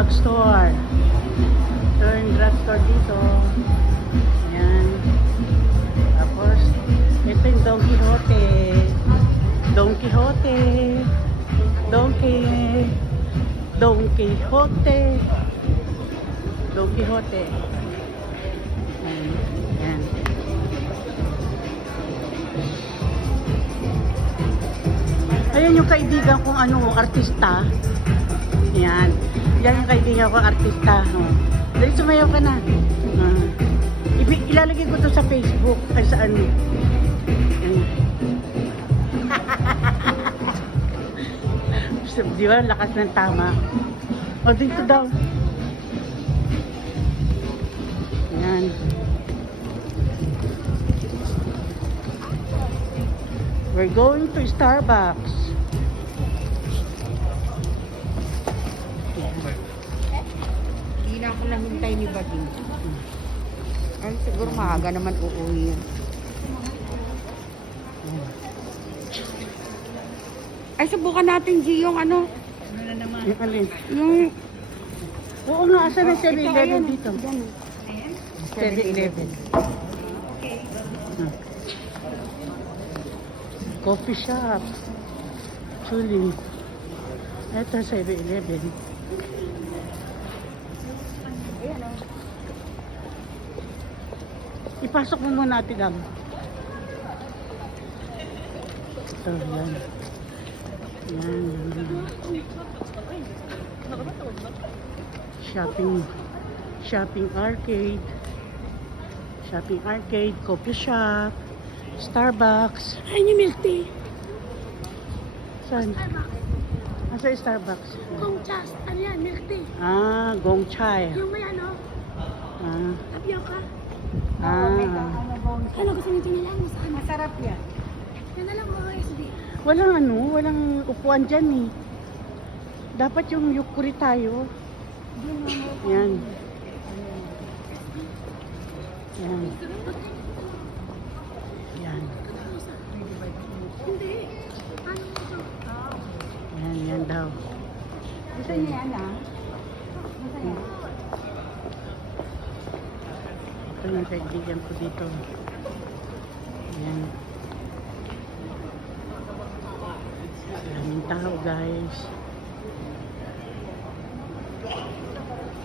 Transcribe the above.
drugstore. So, yung drugstore dito. Ayan. Tapos, ito yung Don Quixote. Don Quixote. Don Quixote. Don Quixote. Ayan. Ayan. Ayan yung kaibigan kong artista. Ayan. Yan yung kaibigan kong artista. Oh. Dali, sumayaw ka na. Ilalagay ko to sa Facebook. Ay, saan? Di ba? Lakas ng tama. O, dito daw. Ayan. We're going to Starbucks. Hindi na ako nahintay ni Bading. Ay, siguro maaga naman uuwi yun. Ay, subukan natin, G, yung ano. Ano na naman? Yung alin? Yung... Oo nga, asan ang 7-Eleven dito? Diyan. 7-Eleven. Coffee shop. Chuli. Ito 7-Eleven. Ipasok mo muna natin lang. Ito, yan. Yan. Shopping arcade. Shopping arcade, coffee shop, Starbucks. Ayun yung milk tea. Saan? Starbucks. Asa yung Starbucks? Kung chas, ano yan, milk tea. Ah, Gong Chai. Yung may ano, Ah. tapioca. Ah. Ano gusto nito nila? Masaan? Masarap yan. Yan na lang OSD. Walang upuan dyan eh. Dapat yung yukuri tayo. Yan. Yan. Yan. Hindi. Ano ito? Yan daw. Gusto niya yan, ah? Masaya. Ito yung kaibigan ko dito. Yan. Maraming tao guys.